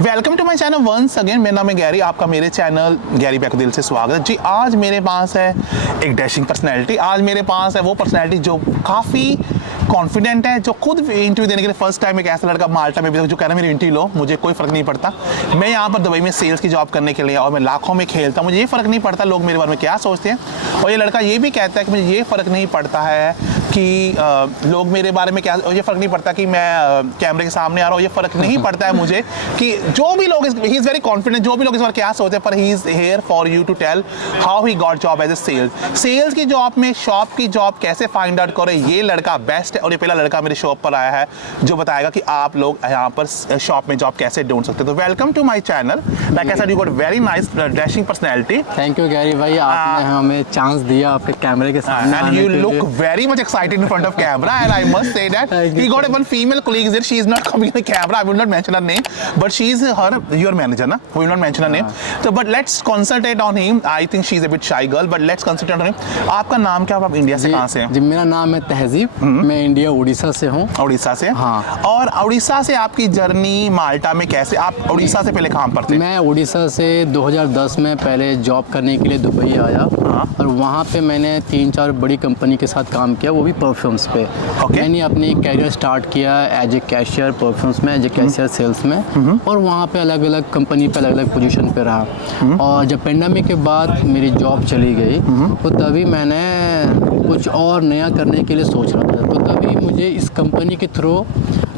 Welcome to my channel once again. मेरा नाम है गैरी, आपका मेरे चैनल गैरी बैक दिल से स्वागत है जी। आज मेरे पास है एक डैशिंग पर्सनैलिटी। आज मेरे पास है वो पर्सनैलिटी जो काफ़ी कॉन्फिडेंट है, जो खुद इंटरव्यू देने के लिए फर्स्ट टाइम एक ऐसा लड़का माल्टा में भी जो कह रहा है मेरी इंटरव्यू लो, मुझे कोई फ़र्क नहीं पड़ता, मैं यहाँ पर दुबई में सेल्स की जॉब करने के लिए और मैं लाखों में खेलता, मुझे ये फ़र्क नहीं पड़ता लोग मेरे बारे में क्या सोचते हैं। और ये लड़का ये भी कहता है कि मुझे ये फ़र्क नहीं पड़ता है कि लोग मेरे बारे में क्या, ये फ़र्क नहीं पड़ता कि मैं कैमरे के सामने आ रहा हूँ, ये फ़र्क नहीं पड़ता है मुझे कि जो भी लोग, ही इज़ वेरी कॉन्फिडेंट, जो भी लोग इस बार क्या सोचते हैं, पर he is here for you to tell how he got job as a sales की जॉब में, शॉप की जॉब कैसे फाइंड आउट करें, ये लड़का बेस्ट है। और ये पहला लड़का मेरे शॉप पर आया है जो बताएगा कि आप लोग यहाँ पर शॉप में जॉब कैसे ढूंढ सकते हो। तो welcome to my channel. Like I said, you got very nice dashing personality. Thank you Gary भाई, आपने हमें चांस दिया आपके कैमरे के सामने and you look very much excited in front of camera, and I must say that he got one female colleague there. She is not coming in the camera. I will not mention her name, but she is your manager, na? We will not mention her name. So, but let's concentrate on him. I think she is a bit shy girl, but let's concentrate on him. आपका नाम क्या है? आप India से कहाँ से हैं? जी, मेरा नाम है तहजीब। मैं इंडिया उड़ीसा से हूँ। उड़ीसा से? हाँ। और उड़ीसा से आपकी जर्नी माल्टा में कैसे? आप उड़ीसा से पहले कहाँ पर थे? मैं उड़ीसा से 2010 में पहले जॉब करने के लिए दुबई आया। और वहाँ पे मैंने 3-4 बड़ी कंपनी के साथ काम किया, वो भी परफ्यूम्स पे। मैंने अपनी कैरियर स्टार्ट किया एज ए कैशियर परफ्यूम्स में, एज ए कैशियर सेल्स में। और वहाँ पे अलग अलग कंपनी पे अलग अलग पोजीशन पे रहा। और जब पेंडेमिक के बाद मेरी जॉब चली गई तो तभी मैंने कुछ और नया करने के लिए सोच रहा था। तो तभी मुझे इस कंपनी के थ्रू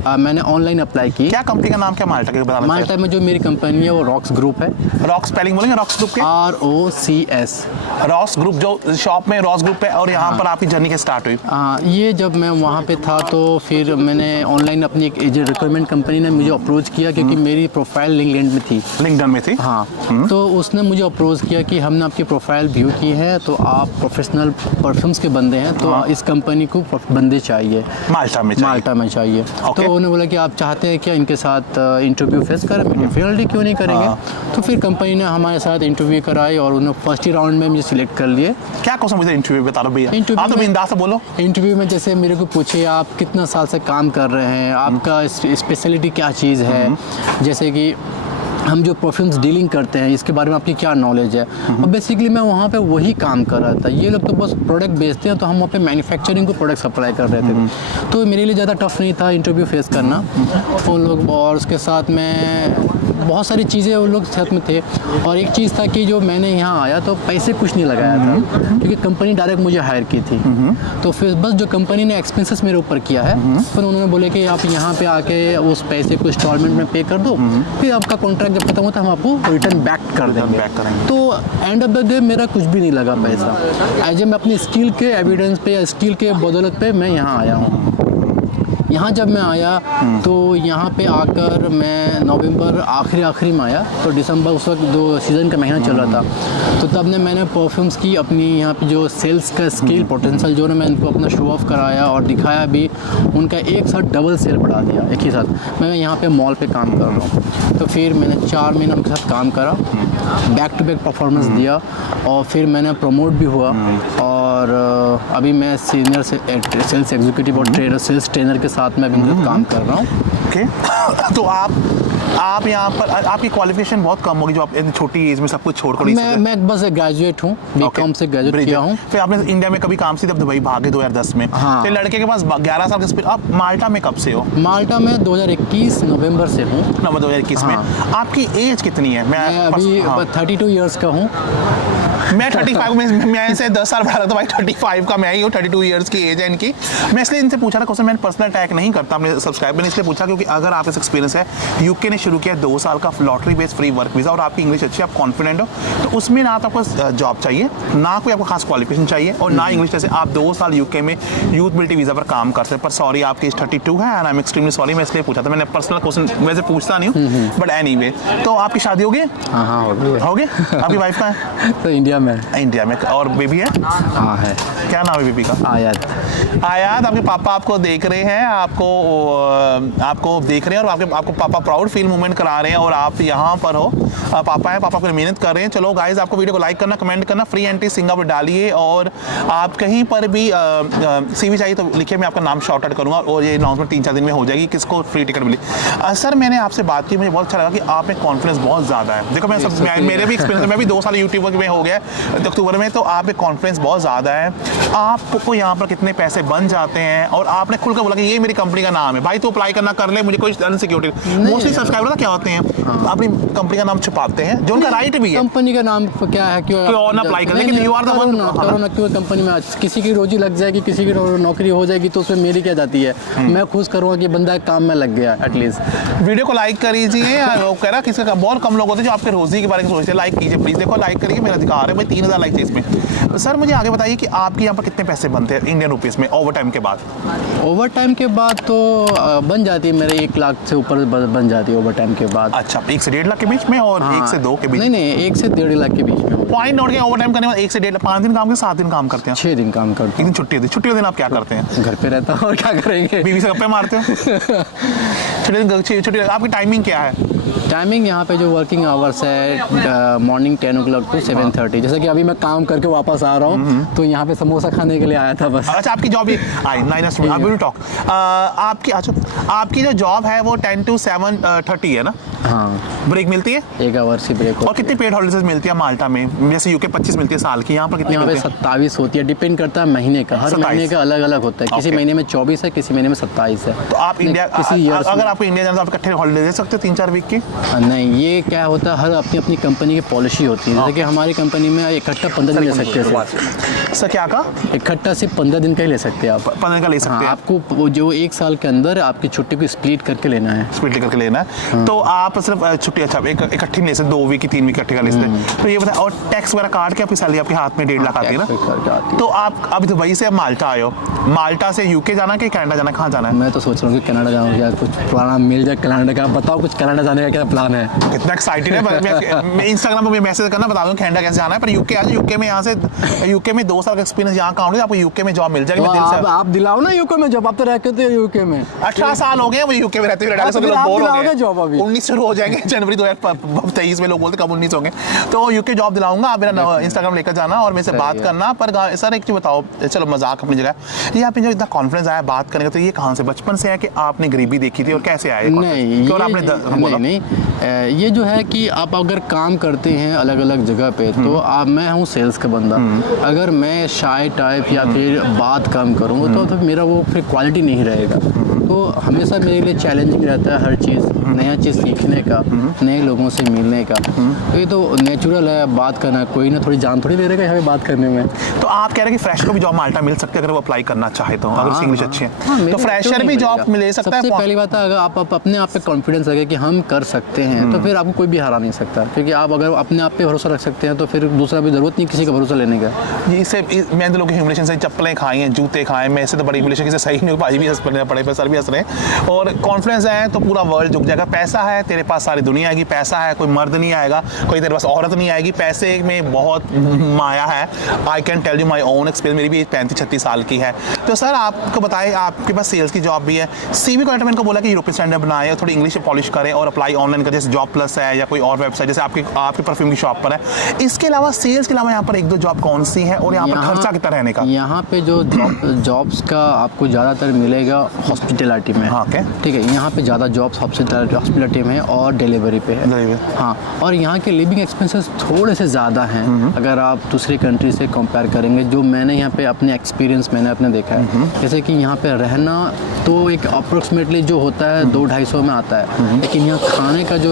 मैंने ऑनलाइन अप्लाई की। क्या कंपनी का नाम क्या माल्टा के बताना? माल्टा में जो मेरी कंपनी है वो रॉक्स ग्रुप है। रॉक्स स्पेलिंग बोलेंगे रॉक्स ग्रुप के? ROCS। रॉक्स ग्रुप जो शॉप में रॉक्स ग्रुप है। और यहाँ पर आपकी जर्नी के स्टार्ट हुई? ये जब मैं वहाँ पे था तो फिर मैंने ऑनलाइन अपनी एक एजेंट रिक्वायरमेंट कंपनी ने मुझे अप्रोच किया क्योंकि मेरी प्रोफाइल लिंक्डइन में थी। लिंक्डइन में थी? हाँ। तो उसने मुझे अप्रोच किया कि हमने आपकी प्रोफाइल व्यू की है, तो आप प्रोफेशनल परफ्यूम्स के बंदे हैं, तो इस कंपनी को बंदे चाहिए माल्टा में चाहिए। तो उन्होंने बोला कि आप चाहते हैं क्या इनके साथ इंटरव्यू फेस करें? मैं डेफिनेटली क्यों नहीं करेंगे। तो फिर कंपनी ने हमारे साथ इंटरव्यू कराई और उन्होंने फर्स्ट ही राउंड में मुझे सिलेक्ट कर लिए। क्या क्वेश्चन मुझे इंटरव्यू बता रहे भैया? आप तो बिंदास से बोलो। इंटरव्यू में जैसे मेरे को पूछे आप कितना साल से काम कर रहे हैं, आपका स्पेशलिटी क्या चीज़ है, जैसे कि हम जो परफ्यूम्स डीलिंग करते हैं इसके बारे में आपकी क्या नॉलेज है। और बेसिकली मैं वहाँ पे वही काम कर रहा था। ये लोग तो बस प्रोडक्ट बेचते हैं, तो हम वहाँ पे मैन्युफैक्चरिंग को प्रोडक्ट सप्लाई कर रहे थे। तो मेरे लिए ज़्यादा टफ नहीं था इंटरव्यू फेस करना उन लोग। और उसके साथ मैं बहुत सारी चीज़ें उन लोग साथ में थे। और एक चीज़ था कि जो मैंने यहाँ आया तो पैसे कुछ नहीं लगाया था क्योंकि कंपनी डायरेक्ट मुझे हायर की थी। तो फिर बस जो कंपनी ने एक्सपेंसेस मेरे ऊपर किया है, फिर उन्होंने बोले कि आप यहाँ पे आके उस पैसे को इंस्टॉलमेंट में पे कर दो, फिर आपका कॉन्ट्रैक्ट जब खत्म होता है हम आपको रिटर्न बैक कर देंगे। तो एंड ऑफ द डे मेरा कुछ भी नहीं लगा पैसा। एज ए मैं अपनी स्किल के एविडेंस पे या स्किल के बदौलत पे मैं यहाँ आया हूँ। यहाँ जब मैं आया तो यहाँ पे आकर मैं नवंबर आखिरी में आया, तो दिसंबर उस वक्त जो सीज़न का महीना चल रहा था। तो तब मैंने परफ्यूम्स की अपनी यहाँ पे जो सेल्स का स्किल पोटेंशियल जो मैं इनको अपना शो ऑफ कराया और दिखाया भी, उनका एक साथ डबल सेल बढ़ा दिया एक ही साथ। मैं यहाँ पे मॉल पे काम कर रहा हूँ। तो फिर मैंने 4 महीने उनके साथ काम करा, बैक टू बैक परफॉर्मेंस दिया और फिर मैंने प्रमोट भी हुआ। और अभी मैं सीनियर सेल्स एग्जीक्यूटिव और ट्रेनर सेल्स ट्रेनर के साथ मैं भी काम कर रहा हूँ। ओके। तो आप यहाँ पर आपकी क्वालिफिकेशन बहुत कम होगी जो आप इतनी छोटी एज में सब कुछ छोड़ कर मैं बस ग्रेजुएट हूँ, बीकॉम से ग्रेजुएट किया हूँ। फिर आपने इंडिया में कभी काम से जब दुबई भागे 2010 में। हाँ। तो लड़के के पास 11 साल का एक्सपीरियंस। आप माल्टा में कब से हो? माल्टा में 2021 नवंबर से हूँ। नवंबर 2021 में। आपकी एज कितनी है? मैं अभी 32 ईयर्स का हूँ। मैं 35 में, मैं से 10 साल बड़ा था भाई। 35 का मैं ही हूँ, 32 ईयर्स की एज है इनकी। मैं इसलिए इनसे पूछा था क्वेश्चन, मैंने पर्सनल अटैक नहीं करता अपने सब्सक्राइबर ने, इसलिए पूछा क्योंकि अगर आपके एक्सपीरियंस है, यूके ने शुरू किया 2 साल का lottery based free work visa और आपकी इंग्लिश अच्छी, आप कॉन्फिडेंट हो, तो उसमें ना तो आपको जॉब चाहिए, ना कोई आपको खास क्वालिफिकेशन चाहिए और ना इंग्लिश। जैसे आप 2 साल यूके में यूथ मोबिलिटी वीज़ा पर काम कर सकते। पर सॉरी आपकी एज 32 है and I am extremely sorry. मैं इसलिए पूछा था, मैंने पर्सनल क्वेश्चन वैसे पूछता नहीं हूँ, बट एनीवे। तो आपकी शादी हो गई? हाँ, हो गई। आपकी वाइफ का है? तो इंडिया में। इंडिया में। और बेबी है? हाँ है। क्या नाम है बेबी का? आयात। आयात, आपके पापा आपको देख रहे हैं, आपको देख रहे हैं और आपको पापा प्राउड फील मूवमेंट करा रहे हैं और आप यहाँ पर हो। पापा है, पापा को मेहनत कर रहे हैं। चलो गाइस, आपको वीडियो को लाइक करना, कमेंट करना, फ्री एंट्री सिंगापुर डालिए और आप कहीं पर भी CV चाहिए तो लिखिए, मैं आपका नाम शॉर्ट आउट करूँगा और ये अनाउंसमेंट 3-4 दिन में हो जाएगी किसको फ्री टिकट मिली। सर मैंने आपसे बात की, मुझे बहुत अच्छा लगा कि आप में कॉन्फिडेंस बहुत ज़्यादा है। देखो मेरे भी एक्सपीरियंस, मैं भी 2 साल यूट्यूबर में हो गया अक्टूबर में, तो आप में कॉन्फिडेंस बहुत ज़्यादा है। आपको यहाँ पर कितने पैसे बन जाते हैं और आपने खुल कर बोला कि ये मेरी कंपनी का नाम है, भाई तो अप्लाई करना कर ले, मुझे कोई अनसिक्योरिटी। मोस्टली सब्सक्राइबर क्या होते हैं, अपनी कंपनी का नाम छुपाते हैं, जो उनका राइट भी है। कंपनी का नाम क्या है, क्यों और ना अप्लाई कर, लेकिन यू आर द वन। करो ना, क्यों कंपनी में किसी की रोजी लग जाएगी, किसी की नौकरी हो जाएगी तो उसमें मेरी क्या जाती है। मैं खुश करूँगा कि बंदा काम में लग गया एटलीस्ट। वीडियो को लाइक कर दीजिए। वो कह रहा किसी का बहुत कम लोग होते हैं जो आपके रोजी के बारे में सोचते हैं। लाइक कीजिए प्लीज, देखो लाइक करिए, मेरा अधिकार है भाई। 3000 लाइक चाहिए इसमें। सर मुझे आगे बताइए कि आपके यहाँ पर कितने पैसे बनते हैं इंडियन रुपीज़ में ओवर टाइम के बाद? ओवर टाइम के बाद तो बन जाती है मेरे 1 लाख से ऊपर बन जाती है ओवर टाइम के बाद। अच्छा, 1 से 1.5 लाख के बीच में और 1 से 2 के बीच? नहीं 1 से 1.5 लाख के बीच में। पॉइंट नोट के ओवर टाइम करने में 1 से 1.5, 5 दिन काम के 7 दिन काम करते हैं? 6 दिन काम करते हैं। 1 दिन छुट्टी होती है। छुट्टी के दिन आप क्या करते हैं? घर पे रहता हूँ और क्या करेंगे। बीवी से गप्पे मारते हो? छुट्टी आपकी टाइमिंग क्या है? टाइमिंग यहाँ पे जो वर्किंग आवर्स है मॉर्निंग 10 o'clock to 7:30। जैसे कि अभी मैं काम करके वापस आ रहा हूँ तो यहाँ पे समोसा खाने के लिए आया था बस। अच्छा, आपकी जॉब आपकी जो जॉब है वो 10 to 7:30 है ना? हाँ। ब्रेक मिलती है? 1 आवर की ब्रेक। और कितनी पेड हॉलीडेज मिलती है माल्टा में? जैसे यूके 25 मिलती है साल की, यहाँ पर कितनी? यहाँ पे 27 होती है, डिपेंड करता है महीने का। हर महीने का अलग अलग होता है। किसी महीने में 24 है, किसी महीने में 27 है। तो आप इंडिया, अगर आपको इंडिया जाना तो आप इकट्ठे हॉलीडे दे सकते हो 3-4 वीक की? नहीं, ये क्या होता है, हर अपनी अपनी कंपनी की पॉलिसी होती है। जैसे कि हमारी कंपनी में इकट्ठा 15 दिन ले सकते हैं। सर क्या का? इकट्ठा सिर्फ 15 दिन का ही ले सकते हैं आप। 15 का ले सकते हैं। आपको जो 1 साल के अंदर आपकी छुट्टी को स्प्लिट करके लेना है। स्प्लिट करके लेना है। तो आप सिर्फ छुट्टी, अच्छा इकट्ठी नहीं ले सकते, 2 वीक की 3 वीक इकट्ठे का ले सकते हैं। तो ये बताए, और टैक्स वगैरह काट के आपकी सैलरी आपके हाथ में 1.5 लाख आती है ना? तो आप अभी दुबई से माल्टा आए हो, माल्टा से यूके जाना कि कनाडा जाना, कहाँ जाना है? मैं तो सोच रहा हूँ कि कनाडा जाऊँ, क्या कुछ प्लान मिल जाए कनाडा का। बताओ कुछ कनाडा जाने का क्या प्लान है? कितना एक्साइटेड है। मैं इंस्टाग्राम पर मैसेज करना, बता दूँ कनाडा कैसे जाना है। पर यूके आज, यूके में यहाँ से यूके में 2 साल का एक्सपीरियंस यहाँ का होगा, आपको यूके में जॉब मिल जाएगी। आप दिलाओ ना यूके में जॉब, आप तो रहते थे यूके में। 18 साल हो गए वो यूके में रहते हुए, बोर हो गए। जॉब अभी 19 शुरू हो जाएंगे जनवरी 2023 में। लोग बोलते कब 19 होंगे, तो यूके जॉब दिलाऊंगा। आप मेरा इंस्टाग्राम लेकर जाना और मेरे से बात करना। पर सर एक चीज बताओ, चलो मजाक अपनी जगह, ये आप जो इतना कॉन्फिडेंस आया बात करने का, तो ये कहाँ से, बचपन से है कि आपने गरीबी देखी थी और कैसे आए? नहीं, ये जो है कि आप अगर काम करते हैं अलग अलग जगह पे, तो मैं हूँ सेल्स का बंदा। अगर मैं शाय टाइप या फिर बात कम करूँ तो मेरा वो फिर क्वालिटी नहीं रहेगा। तो हमेशा मेरे लिए चैलेंजिंग रहता है हर चीज़, नया चीज़ सीखने का, नए लोगों से मिलने का। तो ये तो नेचुरल है बात करना, कोई ना थोड़ी जान थोड़ी दे रहेगा यहाँ पे बात करने में। तो आप कह रहे हैं कि फ्रेशर को भी जॉब माल्टा मिल सकती है अगर वो अप्लाई करना चाहे तो, अगर इंग्लिश अच्छी है तो फ्रेशर भी जॉब मिल सकता है? सबसे पहली बात है, अगर आप अपने आप पे कॉन्फिडेंस रखे कि हम कर सकते हैं, तो फिर आपको कोई भी हरा नहीं सकता। क्योंकि आप अगर अपने आप पे भरोसा रख सकते हैं तो फिर दूसरा भी जरूरत नहीं किसी का भरोसा लेने का। इससे मैंने तो लोग ह्यूमिलेशन से चप्पलें खाई हैं, जूते खाए, मैं इससे तो बड़ी ह्यूमिलेशन किसी सही नहीं, भाई भी हंस पड़े पे, सर भी हंस रहे हैं। और कॉन्फिडेंस है तो पूरा वर्ल्ड झुक जाएगा। पैसा है तेरे पास, सारी दुनिया आएगी। पैसा है, कोई मर्द नहीं आएगा, कोई तेरे पास औरत नहीं आएगी। पैसे में बहुत माया है। I can tell you my own experience, मेरी भी 35-36 साल की है। तो सर आपको बताएं, आपके पास सेल्स की जॉब भी है। CV को मैंने बोला कि यूरोपियन स्टैंडर्ड बनाए, थोड़ी इंग्लिश पॉलिश करें और अप्लाई ऑनलाइन करें, जैसे जॉब प्लस है या कोई और वेबसाइट, जैसे आपकी परफ्यूम की शॉप पर है। इसके अलावा सेल्स के अलावा यहाँ पर 1-2 जॉब कौन सी है और यहाँ पर खर्चा कितना रहने का? यहाँ पे जो जॉब्स का आपको ज़्यादातर मिलेगा हॉस्पिटलिटी में। हाँ, ठीक है, यहाँ पे ज़्यादा जॉब्स हॉस्पिटलिटी में और डिलीवरी पे है। हाँ, और यहाँ के लिविंग एक्सपेंसेस थोड़े से ज़्यादा हैं अगर आप दूसरी कंट्री से कंपेयर करेंगे। जो मैंने यहाँ पे अपने एक्सपीरियंस मैंने अपने देखा है, जैसे कि यहाँ पे रहना तो एक अप्रोक्सीमेटली जो होता है 200-250 में आता है, लेकिन यहाँ खाने का जो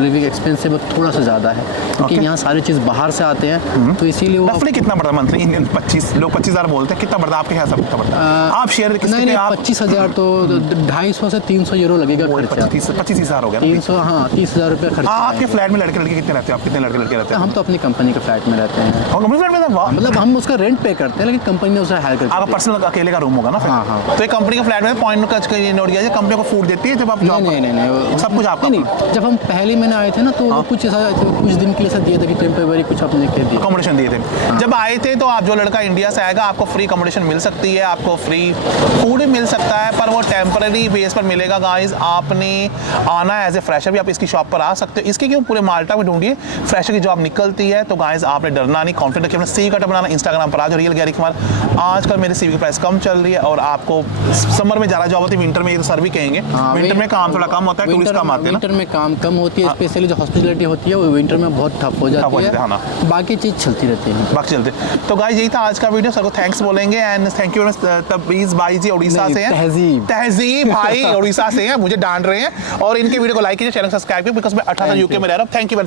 लिविंग एक्सपेंस है वो थोड़ा सा ज़्यादा है, क्योंकि यहाँ सारी चीज़ बाहर से आते हैं। तो इसीलिए वो कितना पड़ता है मंथली? 25 लोग 25,000 बोलते हैं, कितना पड़ता है आपके यहाँ? सब कितना पड़ता है? आप शेयर नहीं 25,000 तो 250 से 300 यूरो लगेगा खर्चा। 25,000 हो गया 300, हाँ 30,000 रुपये खर्चा। आपके फ्लैट में लड़के कितने रहते हो? आप कितने लड़के रहते हैं? हम तो अपनी कंपनी के फ्लैट में रहते हैं। कंपनी फ्लैट में? मतलब हम उसका रेंट पे करते हैं, लेकिन कंपनी ने उसे हायर करके आपका पर्सनल अकेले का रूम होगा ना फिर? हाँ, हाँ। तो ये कंपनी का फ्लैट में पॉइंट का नोट किया, कंपनी को फूड देती है जब आप जॉब नहीं सब कुछ आपका नहीं, जब हम पहले महीने आए थे ना तो वो कुछ ऐसा कुछ दिन के लिए ऐसा दिया था कि टेम्पररी कुछ आपने कह दिया। अकोमोडेशन दिए थे जब आए थे। तो आप जो लड़का इंडिया से आएगा आपको फ्री अकोमोडेशन मिल सकती है, आपको फ्री फूड भी मिल सकता है, पर वो टेम्पररी बेस पर मिलेगा गाइस। आपने आना है एज ए फ्रेशर भी, आप इसकी शॉप पर आ सकते हो। इसके क्यों पूरे माल्टा में ढूंढिए, फ्रेशर की जॉब निकलती है। तो गाइस आपने डरना नहीं, कॉन्फिडेंट रखिए, अपना सीवी कार्ड बनाना। इंस्टाग्राम पर आज रियल गैरी कुमार। आजकल मेरे सीवी की प्राइस कम चल रही है और आपको समर में ज़्यादा जॉब होती है, विंटर में ये सर भी कहेंगे। विंटर में काम थोड़ा कम होता है, टूरिस्ट कम आते हैं ना। विंटर में काम कम होती है, स्पेशली जो हॉस्पिटलिटी होती है वो विंटर में बहुत ठप हो जाती है, हाँ ना। बाकी चीज़ चलती रहती है। बाकी चलते। तो गाइस यही था आज का वीडियो। सर को थैंक्स बोलेंगे एंड थैंक यू। तबरीज भाई जी उड़ीसा से हैं। तहजीब भाई उड़ीसा से हैं, मुझे डांट रहे हैं। और इनके वीडियो को लाइक कीजिए, चैनल सब्सक्राइब कीजिए, बिकॉज मैं 18 यूके में रह रहा हूँ। Thank you.